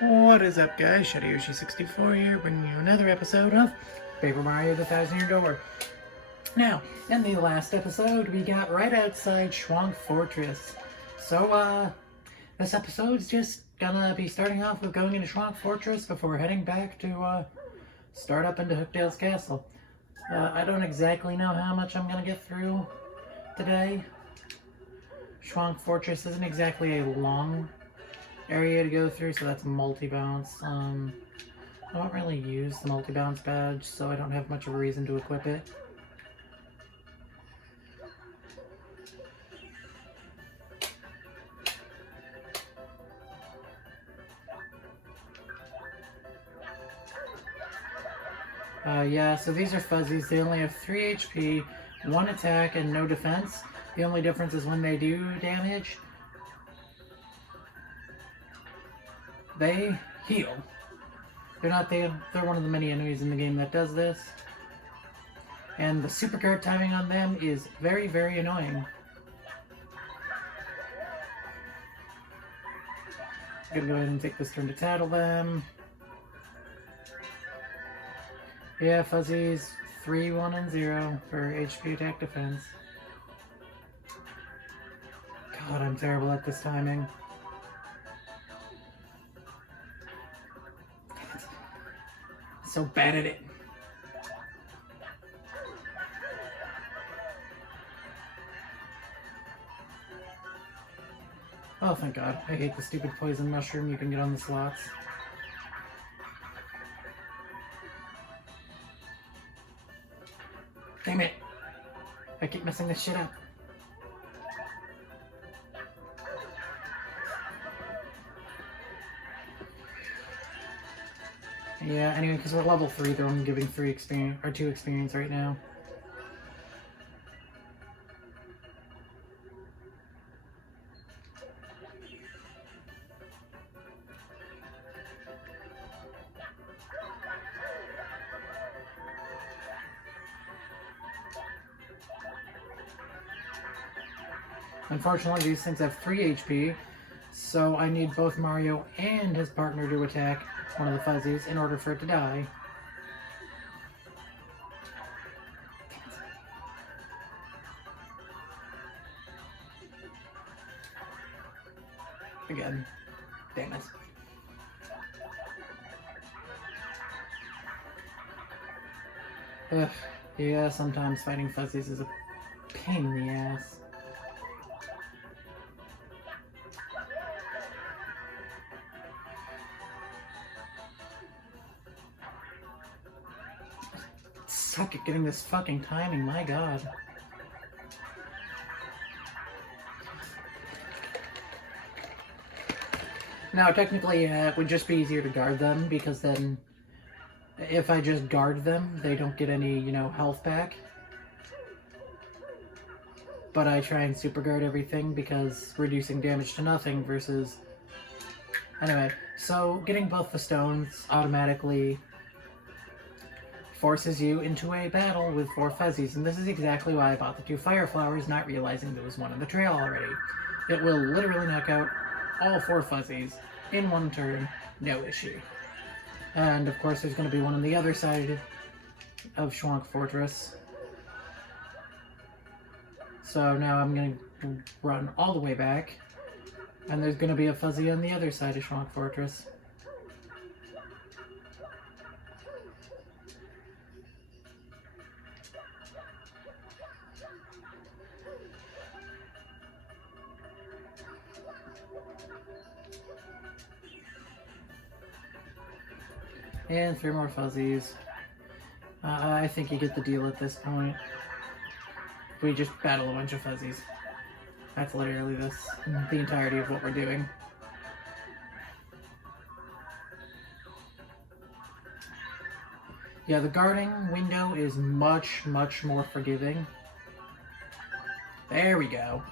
What is up, guys? ShadowYoshi64 here, bringing you another episode of Paper Mario the Thousand Year Door. Now, in the last episode, we got right outside Shhwonk Fortress. So, this episode's just gonna be starting off with going into Shhwonk Fortress before heading back to, start up into Hooktail's castle. I don't exactly know how much I'm gonna get through today. Shhwonk Fortress isn't exactly a long area to go through, so that's multi-bounce. I don't really use the multi-bounce badge, so I don't have much of a reason to equip it. Yeah, so these are fuzzies. They only have 3 HP, 1 attack, and no defense. The only difference is when they do damage, they heal. They're one of the many enemies in the game that does this. And the supercard timing on them is very, very annoying. I'm gonna go ahead and take this turn to tattle them. Yeah, fuzzies, 3, 1, and 0 for HP attack defense. God, I'm terrible at this timing. So bad at it. Oh, thank God. I hate the stupid poison mushroom you can get on the slots. Damn it! I keep messing this shit up. Yeah, anyway, because we're level 3, they're only giving 3 experience, or 2 experience right now. Unfortunately, these things have 3 HP, so I need both Mario and his partner to attack one of the fuzzies in order for it to die. Again. Damn it. Ugh. Yeah, sometimes fighting fuzzies is a pain in the ass. Suck at getting this fucking timing, my God. Now, technically, it would just be easier to guard them, because then, if I just guard them, they don't get any, health back. But I try and super guard everything, because reducing damage to nothing versus... Anyway, so getting both the stones automatically forces you into a battle with 4 fuzzies, and this is exactly why I bought the 2 fire flowers, not realizing there was one in the trail already. It will literally knock out all 4 fuzzies in one turn, no issue. And of course there's going to be one on the other side of Shhwonk Fortress. So now I'm going to run all the way back, and there's going to be a fuzzy on the other side of Shhwonk Fortress. And 3 more fuzzies. I think you get the deal at this point. We just battle a bunch of fuzzies. That's literally the entirety of what we're doing. Yeah, the guarding window is much, much more forgiving. There we go.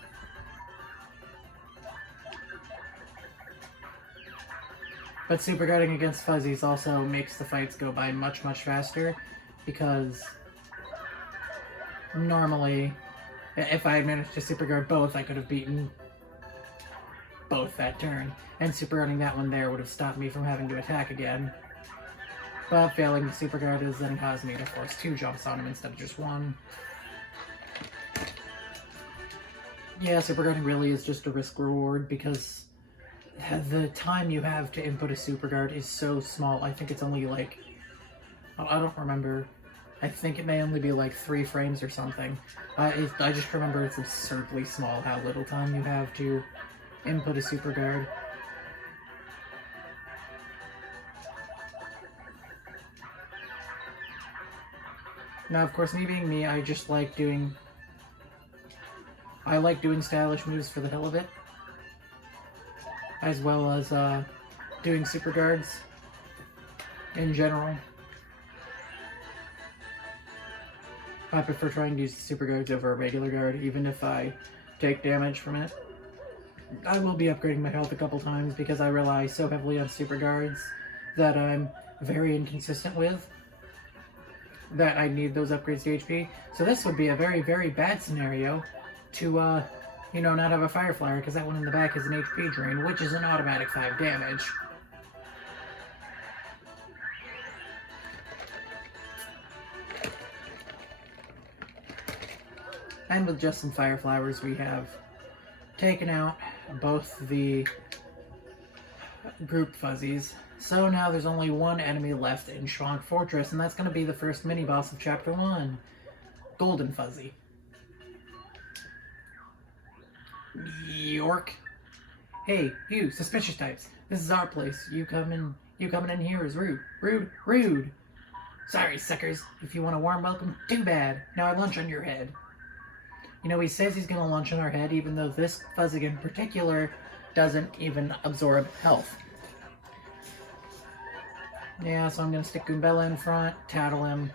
But super guarding against fuzzies also makes the fights go by much, much faster, because normally, if I had managed to super guard both, I could have beaten both that turn, and super guarding that one there would have stopped me from having to attack again. But failing the super guard has then caused me to force 2 jumps on him instead of just 1. Yeah, super guarding really is just a risk reward because the time you have to input a super guard is so small. I think it's only like, I don't remember. I think it may only be like 3 frames or something. I just remember it's absurdly small how little time you have to input a super guard. Now, of course, me being me, I just like doing... I like doing stylish moves for the hell of it. As well as doing super guards in general. I prefer trying to use the super guards over a regular guard, even if I take damage from it. I will be upgrading my health a couple times because I rely so heavily on super guards that I'm very inconsistent with, that I need those upgrades to HP. So this would be a very, very bad scenario to, you know, not have a Fire Flower, because that one in the back is an HP drain, which is an automatic 5 damage. And with just some Fire Flowers, we have taken out both the group fuzzies. So now there's only one enemy left in Shhwonk Fortress, and that's going to be the first mini-boss of Chapter 1. Golden Fuzzy. York. Hey, you, suspicious types. This is our place. You coming in here is rude. Rude, rude. Sorry, suckers. If you want a warm welcome, too bad. Now I lunch on your head. You know, he says he's going to lunch on our head, even though this Fuzzig in particular doesn't even absorb health. Yeah, so I'm going to stick Goombella in front, tattle him.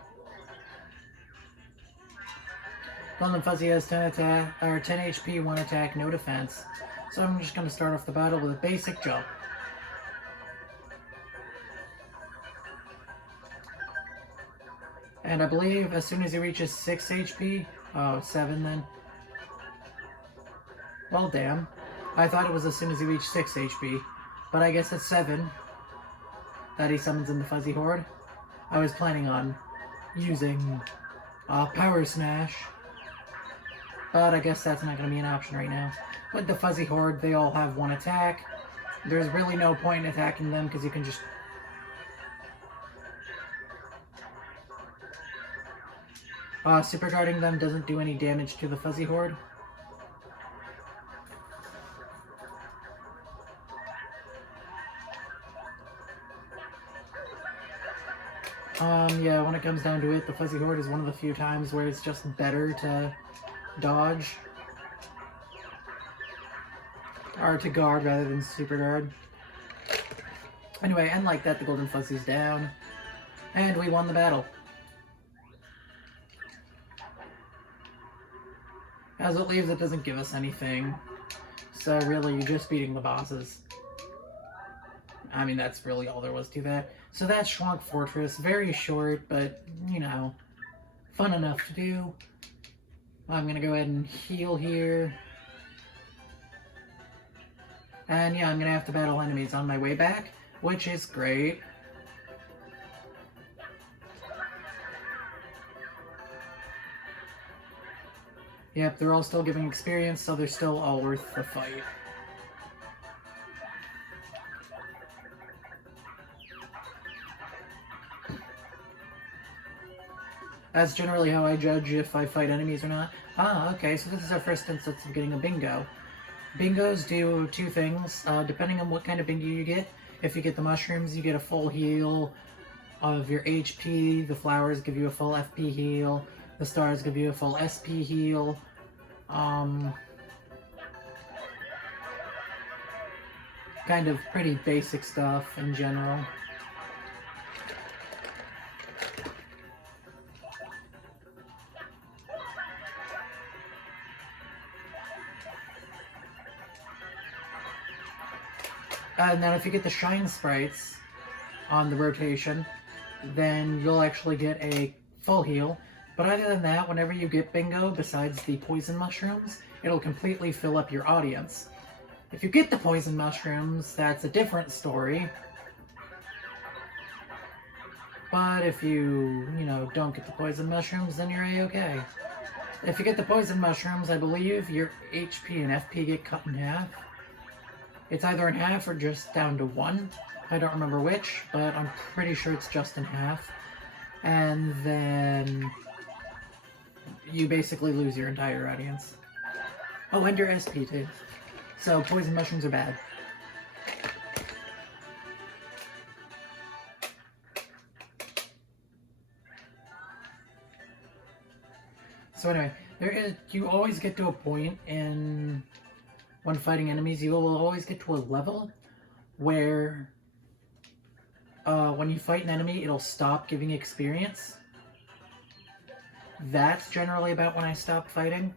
Golden Fuzzy has 10 attack, or 10 HP, 1 attack, no defense. So I'm just going to start off the battle with a basic jump. And I believe as soon as he reaches 6 HP, oh, 7 then. Well, damn. I thought it was as soon as he reached 6 HP, but I guess it's 7 that he summons in the Fuzzy Horde. I was planning on using Power Smash, but I guess that's not going to be an option right now. With the Fuzzy Horde, they all have 1 attack. There's really no point in attacking them because you can just... super guarding them doesn't do any damage to the Fuzzy Horde. Yeah, when it comes down to it, the Fuzzy Horde is one of the few times where it's just better to dodge. Or to guard rather than super guard. Anyway, and like that, the Golden Fuzzy's down. And we won the battle. As it leaves, it doesn't give us anything. So really, you're just beating the bosses. I mean, that's really all there was to that. So that's Shhwonk Fortress. Very short, but, you know, fun enough to do. I'm gonna go ahead and heal here. And yeah, I'm gonna have to battle enemies on my way back, which is great. Yep, they're all still giving experience, so they're still all worth the fight. That's generally how I judge if I fight enemies or not. Ah, okay, so this is our first instance of getting a bingo. Bingos do 2 things, depending on what kind of bingo you get. If you get the mushrooms, you get a full heal of your HP, the flowers give you a full FP heal, the stars give you a full SP heal. Kind of pretty basic stuff in general. And then if you get the shine sprites on the rotation, then you'll actually get a full heal. But other than that, whenever you get bingo, besides the poison mushrooms, it'll completely fill up your audience. If you get the poison mushrooms, that's a different story. But if you don't get the poison mushrooms, then you're A-okay. If you get the poison mushrooms, I believe your HP and FP get cut in half. It's either in half or just down to 1. I don't remember which, but I'm pretty sure it's just in half. And then you basically lose your entire audience. Oh, and your SP too. So poison mushrooms are bad. So anyway, you always get to a point when fighting enemies, you will always get to a level where when you fight an enemy, it'll stop giving experience. That's generally about when I stop fighting.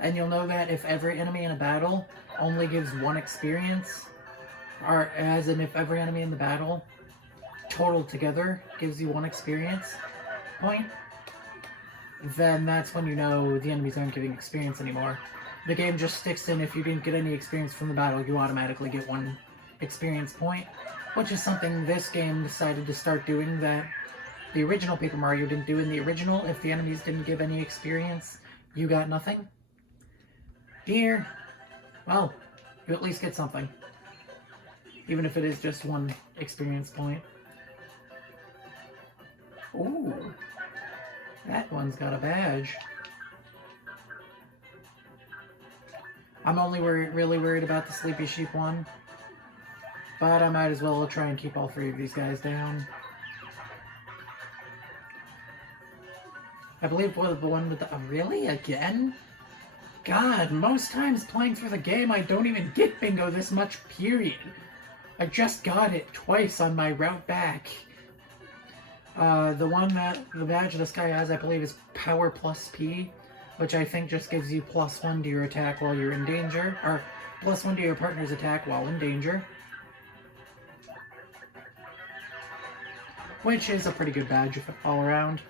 And you'll know that if every enemy in a battle only gives 1 experience, or as in if every enemy in the battle total together gives you 1 experience point, then that's when you know the enemies aren't giving experience anymore. The game just sticks in if you didn't get any experience from the battle, you automatically get 1 experience point, which is something this game decided to start doing that the original Paper Mario didn't do. In the original, if the enemies didn't give any experience, you got nothing. Here, well, you at least get something. Even if it is just 1 experience point. Ooh, that one's got a badge. I'm only really worried about the Sleepy Sheep one. But I might as well try and keep all 3 of these guys down. I believe the one with the... really? Again? God, most times playing through the game I don't even get bingo this much, period. I just got it twice on my route back. The badge this guy has, I believe, is Power plus P, which I think just gives you +1 to your attack while you're in danger, or +1 to your partner's attack while in danger. Which is a pretty good badge all around.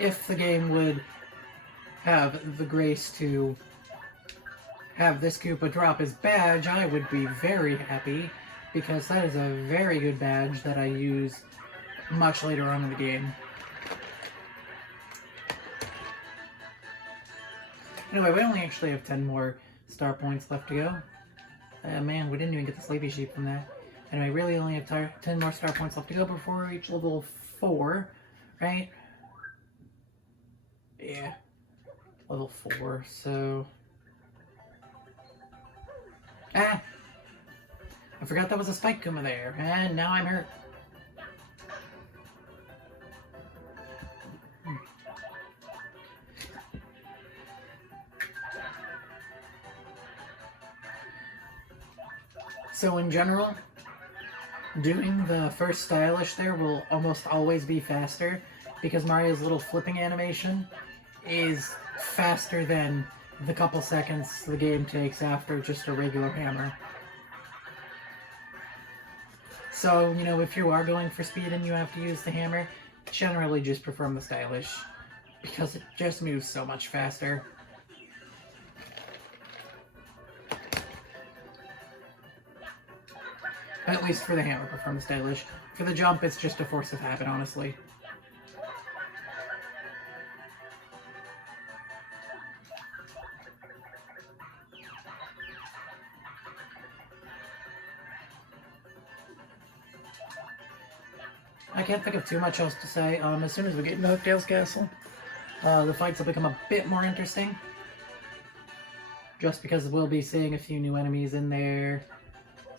If the game would have the grace to have this Koopa drop his badge, I would be very happy, because that is a very good badge that I use much later on in the game. Anyway, we only actually have 10 more star points left to go. Man, we didn't even get the Sleepy Sheep from that. Anyway, really only have 10 more star points left to go before we reach level 4, right? Yeah, level 4, so... Ah! I forgot that was a Spike Kuma there, and now I'm hurt. So in general, doing the first stylish there will almost always be faster, because Mario's little flipping animation is faster than the couple seconds the game takes after just a regular hammer. So, if you are going for speed and you have to use the hammer, generally just perform the stylish, because it just moves so much faster. At least for the hammer, perform the stylish. For the jump, it's just a force of habit, honestly. I can't think of too much else to say. As soon as we get into Hooktail's castle, the fights will become a bit more interesting. Just because we'll be seeing a few new enemies in there.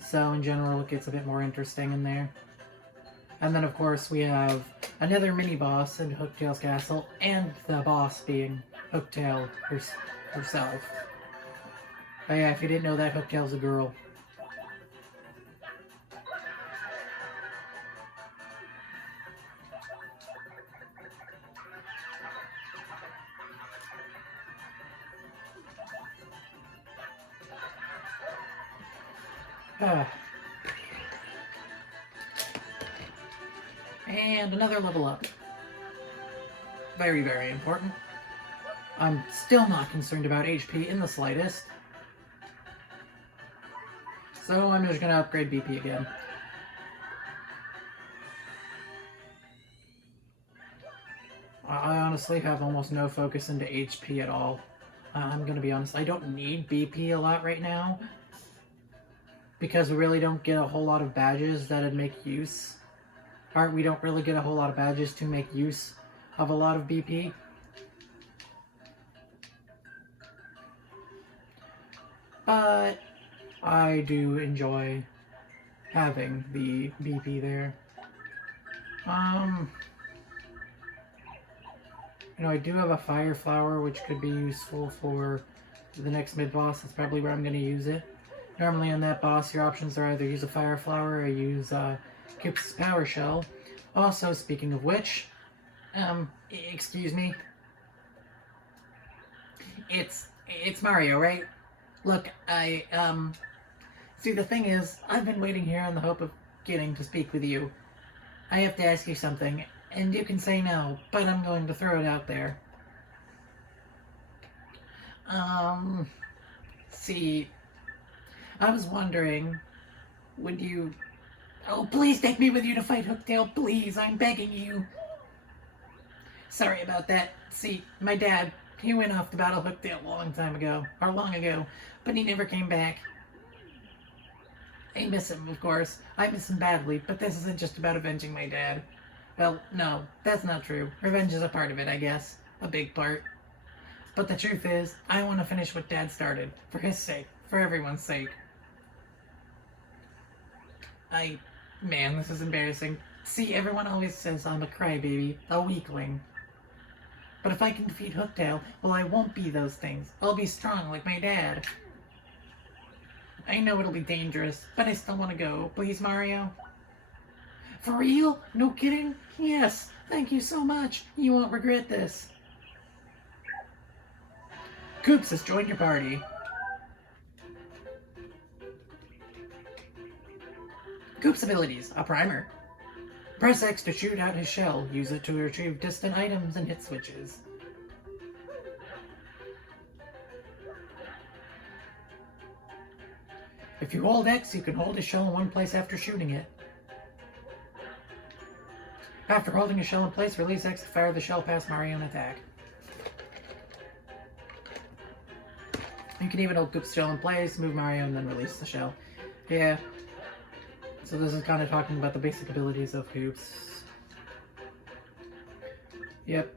So in general, it gets a bit more interesting in there. And then of course we have another mini-boss in Hooktail's castle, and the boss being Hooktail herself. Oh yeah, if you didn't know that, Hooktail's a girl. And another level up. Very, very important. I'm still not concerned about HP in the slightest. So I'm just going to upgrade BP again. I honestly have almost no focus into HP at all. I'm going to be honest, I don't need BP a lot right now. Because we really don't get a whole lot of badges that'd make use. Or we don't really get a whole lot of badges to make use of a lot of BP. But I do enjoy having the BP there. You know, I do have a fire flower, which could be useful for the next mid-boss. That's probably where I'm going to use it. Normally on that boss, your options are either use a fire flower or use Coop's power shell. Also, speaking of which, excuse me. It's Mario, right? Look, see, the thing is, I've been waiting here in the hope of getting to speak with you. I have to ask you something, and you can say no, but I'm going to throw it out there. See, I was wondering, would you... Oh, please take me with you to fight Hooktail, please, I'm begging you. Sorry about that. See, my dad, he went off to battle Hooktail long ago, but he never came back. I miss him, of course. I miss him badly, but this isn't just about avenging my dad. Well, no, that's not true. Revenge is a part of it, I guess. A big part. But the truth is, I want to finish what Dad started. For his sake. For everyone's sake. Man, this is embarrassing. See, everyone always says I'm a crybaby, a weakling. But if I can defeat Hooktail, well, I won't be those things. I'll be strong like my dad. I know it'll be dangerous, but I still want to go. Please, Mario? For real? No kidding? Yes. Thank you so much. You won't regret this. Koops has joined your party. Koop's abilities. A primer. Press X to shoot out his shell. Use it to retrieve distant items and hit switches. If you hold X, you can hold his shell in one place after shooting it. After holding a shell in place, release X to fire the shell past Mario and attack. You can even hold Koop's shell in place, move Mario, and then release the shell. Yeah. So this is kind of talking about the basic abilities of Koops. Yep.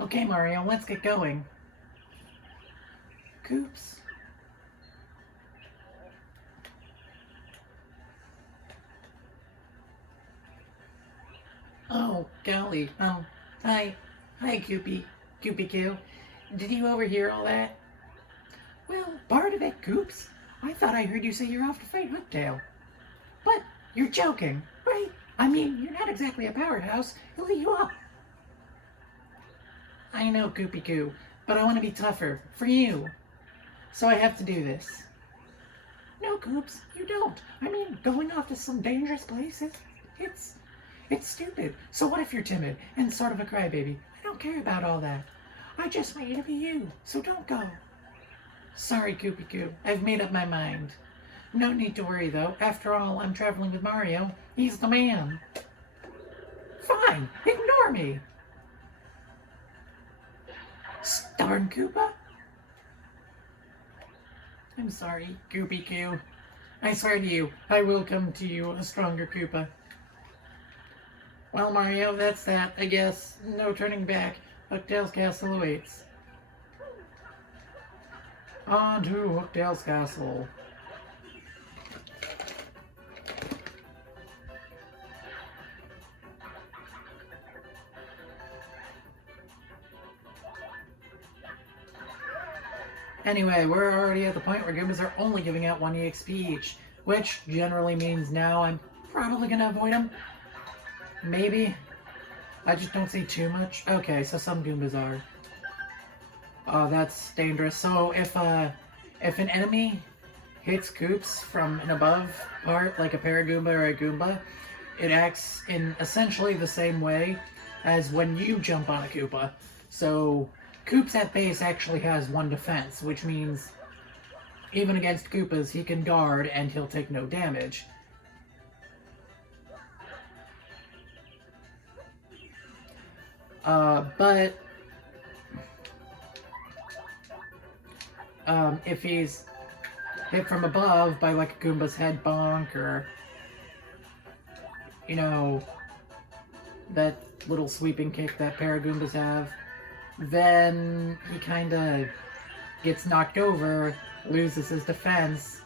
Okay, Mario, let's get going. Koops. Oh, golly. Hi, Koopy. Koopy Koo. Did you overhear all that? Well, part of it, Koops. I thought I heard you say you're off to fight Hooktail. But you're joking, right? I mean, you're not exactly a powerhouse. He'll eat you up. I know, Koopy Koo, but I want to be tougher. For you. So I have to do this. No, Koops, you don't. I mean, going off to some dangerous place, it's stupid. So what if you're timid and sort of a crybaby? I don't care about all that. I just want you to be you, so don't go. Sorry, Koopy Koo. I've made up my mind. No need to worry, though. After all, I'm traveling with Mario. He's the man. Fine. Ignore me. Stubborn Koopa? I'm sorry, Koopy Koo. I swear to you, I will come to you a stronger Koopa. Well, Mario, that's that, I guess. No turning back. Hooktail's castle awaits. On to Hooktail's castle. Anyway, we're already at the point where Goombas are only giving out 1 EXP each, which generally means now I'm probably going to avoid them. Maybe. I just don't see too much. Okay, so some Goombas are. Oh, that's dangerous. So if If an enemy hits Koops from an above part, like a Paragoomba or a Goomba, it acts in essentially the same way as when you jump on a Koopa. So, Koops at base actually has 1 defense, which means even against Koopas, he can guard and he'll take no damage. But if he's hit from above by like a Goomba's head bonk or, you know, that little sweeping kick that Paragoombas have, then he kind of gets knocked over, loses his defense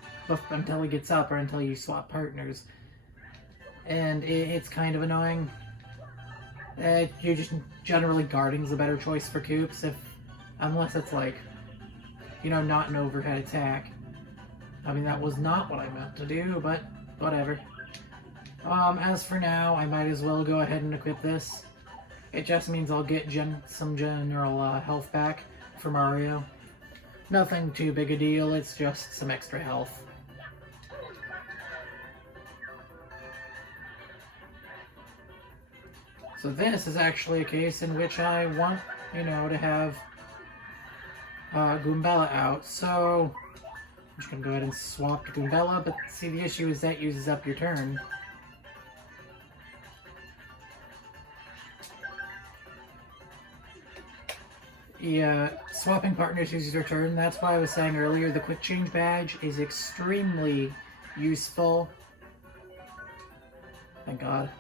until he gets up or until you swap partners. And it's kind of annoying. You're just generally guarding's a better choice for Koops, unless it's like, you know, not an overhead attack. I mean, that was not what I meant to do, but whatever. As for now, I might as well go ahead and equip this. It just means I'll get some general health back for Mario. Nothing too big a deal, it's just some extra health. So this is actually a case in which I want, you know, to have Goombella out. So I'm just going to go ahead and swap to Goombella, but see, the issue is that uses up your turn. Yeah, swapping partners uses your turn. That's why I was saying earlier the quick change badge is extremely useful. Thank God.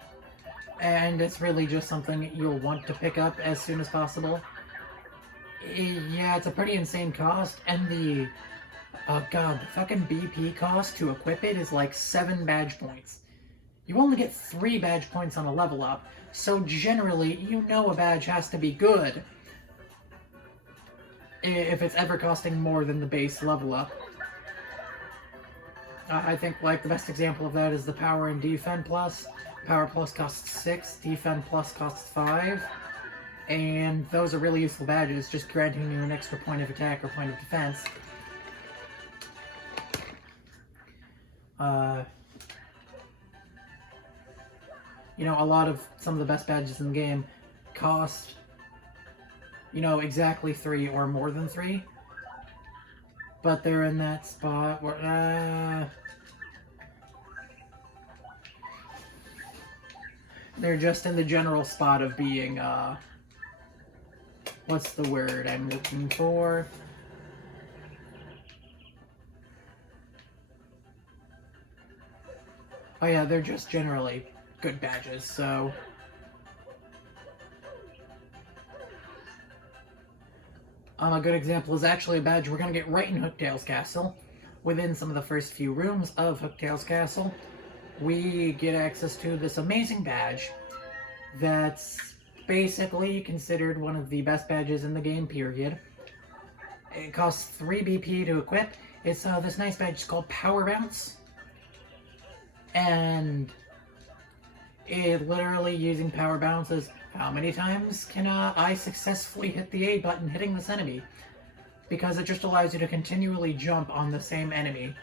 And it's really just something you'll want to pick up as soon as possible. Yeah, it's a pretty insane cost, and the fucking BP cost to equip it is like 7 badge points. You only get 3 badge points on a level up, so generally, you know a badge has to be good if it's ever costing more than the base level up. I think, like, the best example of that is the Power and Defend Plus. Power Plus costs 6, Defend Plus costs 5, and those are really useful badges, just granting you an extra point of attack or point of defense. You know, a lot of some of the best badges in the game cost, you know, exactly 3 or more than 3, but they're in that spot where, they're just in the general spot of being, what's the word I'm looking for? Oh yeah, they're just generally good badges, so... a good example is actually a badge we're going to get right in Hooktail's castle. Within some of the first few rooms of Hooktail's castle, we get access to this amazing badge that's basically considered one of the best badges in the game, period. It costs 3 BP to equip. It's this nice badge called Power Bounce. And it literally, using Power Bounce, is how many times can I successfully hit the A button hitting this enemy? Because it just allows you to continually jump on the same enemy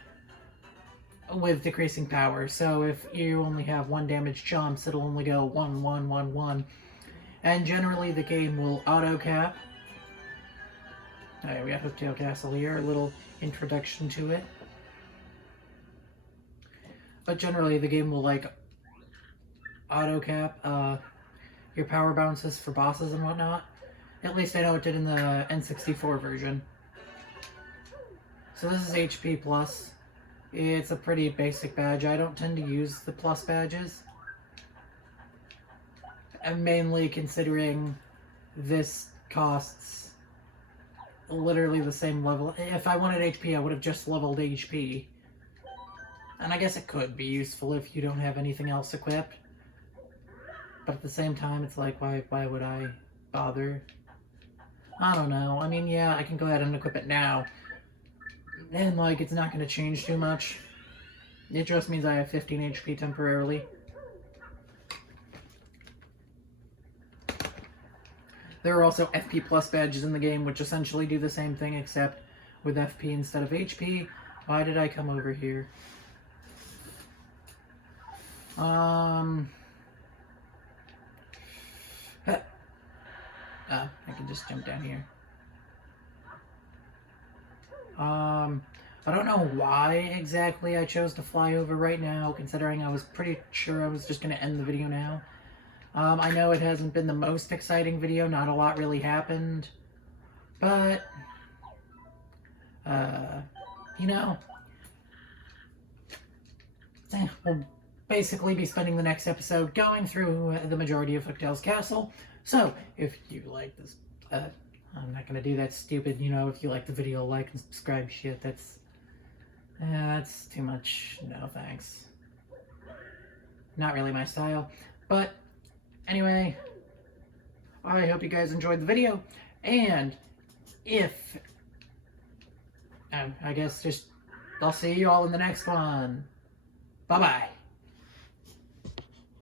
with decreasing power. So if you only have 1 damage jumps, it'll only go 1, 1, 1, 1. And generally the game will auto-cap. Alright, we got Hooktail Castle here, a little introduction to it. But generally the game will, like, auto-cap your power bounces for bosses and whatnot. At least I know it did in the N64 version. So this is HP Plus. It's a pretty basic badge. I don't tend to use the plus badges. And mainly considering this costs literally the same level. If I wanted HP, I would have just leveled HP. And I guess it could be useful if you don't have anything else equipped. But at the same time, it's like, why would I bother? I don't know. I mean, yeah, I can go ahead and equip it now. And, like, it's not going to change too much. It just means I have 15 HP temporarily. There are also FP Plus badges in the game, which essentially do the same thing, except with FP instead of HP. Why did I come over here? I can just jump down here. I don't know why exactly I chose to fly over right now, considering I was pretty sure I was just going to end the video now. I know it hasn't been the most exciting video, not a lot really happened, but, you know, we'll basically be spending the next episode going through the majority of Hooktail's castle. So, if you like this, I'm not gonna do that stupid, you know, if you like the video, like and subscribe shit. That's too much. No thanks. Not really my style. But, anyway, I hope you guys enjoyed the video. And, if, I guess I'll see you all in the next one. Bye-bye.